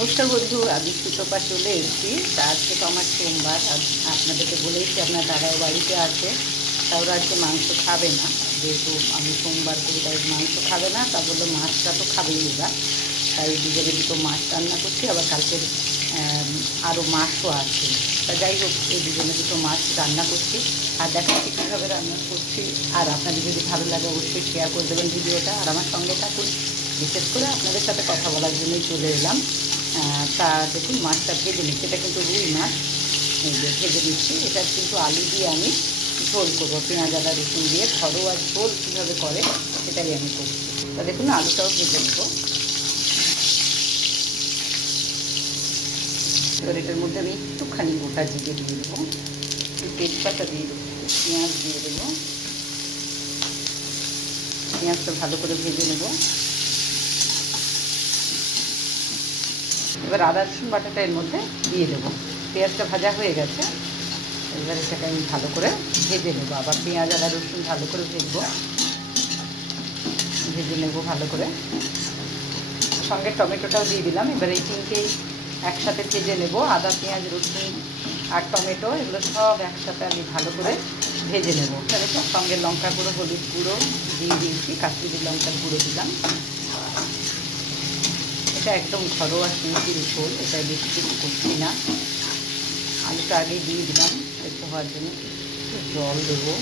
নমস্কার বন্ধু, আমি সুতপা চলে এসেছি। আজকে তো আমার সোমবার আপনাদেরকে বলেইছি আপনার দাদাও বাড়িতে আছে তা ওরা আজকে মাংস খাবে না। যেহেতু আমি সোমবার করি তাই মাংস খাবে না, তা বলল মাছটা তো খাবেই ওরা তাই দুজনে দুটো মাছ রান্না করছি, আবার কালকে আরও মাছও আছে। তা যাই হোক, এই দুজনে দুটো মাছ রান্না করছি। আর দেখাচ্ছি কীভাবে রান্না করছি। আর আপনাদের যদি ভালো লাগে অবশ্যই শেয়ার করে দেবেন ভিডিওটা, আর আমার সঙ্গে থাকুন। বিশেষ করে আপনাদের সাথে কথা বলার জন্যই চলে এলাম। তা দেখুন, মাছটা ভেজে নিচ্ছি। এটা কিন্তু রুই মাছ। ভেজে নিচ্ছি। এটা কিন্তু আলু দিয়ে আমি ঝোল করব। পেঁয়াজ, আদা, রসুন দিয়ে। ঘরোয়া ঝোল কীভাবে করে, সেটাই আমি করছি। তা দেখুন, আলুটাও ভেজে নেব। এবার এটার মধ্যে আমি একটুখানি গোটা জিরে দিয়ে দেবো। তেজপাতা দিয়ে দেবো। পেঁয়াজ দিয়ে দেবো। পেঁয়াজটা ভালো করে ভেজে নেব। এবার আদা রসুন বাটাটা এর মধ্যে দিয়ে দেবো। পেঁয়াজটা ভাজা হয়ে গেছে। এবার এটাকে আমি ভালো করে ভেজে নেব। আবার পেঁয়াজ, আদা, রসুন ভালো করে ভেজবো। ভেজে নেব ভালো করে। সঙ্গে টমেটোটাও দিয়ে দিলাম। এবার এই তিনটেই একসাথে ভেজে নেব। আদা, পেঁয়াজ, রসুন আর টমেটো, এগুলো সব একসাথে আমি ভালো করে ভেজে নেব। তাহলে সঙ্গে লঙ্কা গুঁড়ো, হলুদ গুঁড়ো দিয়ে দিয়েছি। কাশ্মীরি লঙ্কার গুঁড়ো দিলাম। এটা একদম ঘরোয়া সিম্পিল ঝোল এটা বেশি কিছু করছি না। আলুটা আগে দিয়ে দিলাম, একটু হওয়ার জন্য জল দেবো।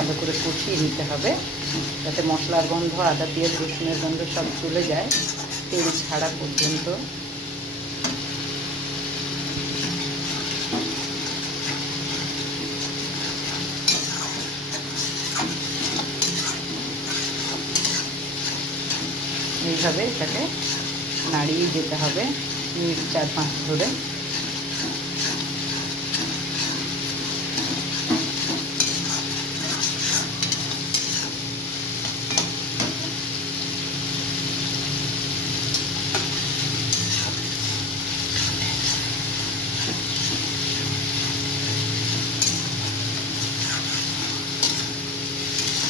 ভালো করে কষিয়ে নিতে হবে, যাতে মশলার গন্ধ, আদা, পেঁয়াজ, রসুনের গন্ধ সব চলে যায়, তেল ছাড়া পর্যন্ত। এইভাবে এটাকে নাড়িয়ে যেতে হবে চার পাঁচ ধরে।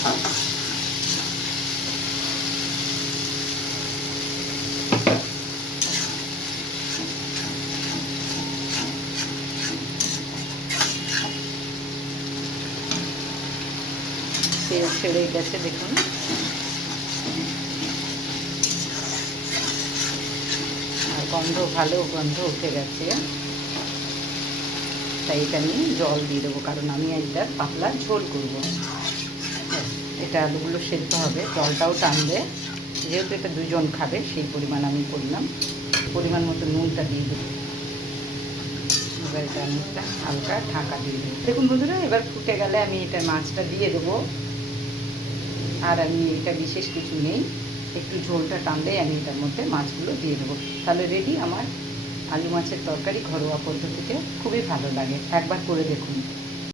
তেল ছেড়ে গেছে, দেখুন। আর গন্ধ, ভালো গন্ধ উঠে গেছে। তাই এটা আমি জল দিয়ে দেবো, কারণ আমি এটা পাতলা ঝোল করব এটা আলুগুলো সেদ্ধ হবে, জলটাও টানবে। যেহেতু এটা দুজন খাবে, সেই পরিমাণ আমি করলাম। পরিমাণ মতো নুনটা দিয়ে দেবো। এবার এটা একটা হালকা ঢাকা দিয়ে দেবো। দেখুন বন্ধুরা, এবার ফুটে গেলে আমি এটা মাছটা দিয়ে দেবো। আর আমি এটা বিশেষ কিছু নেই। একটু ঝোলটা টানলেই আমি এটার মধ্যে মাছগুলো দিয়ে দেবো। তাহলে রেডি আমার আলু মাছের তরকারি ঘরোয়া পদ্ধতিতে। খুবই ভালো লাগে। একবার করে দেখুন।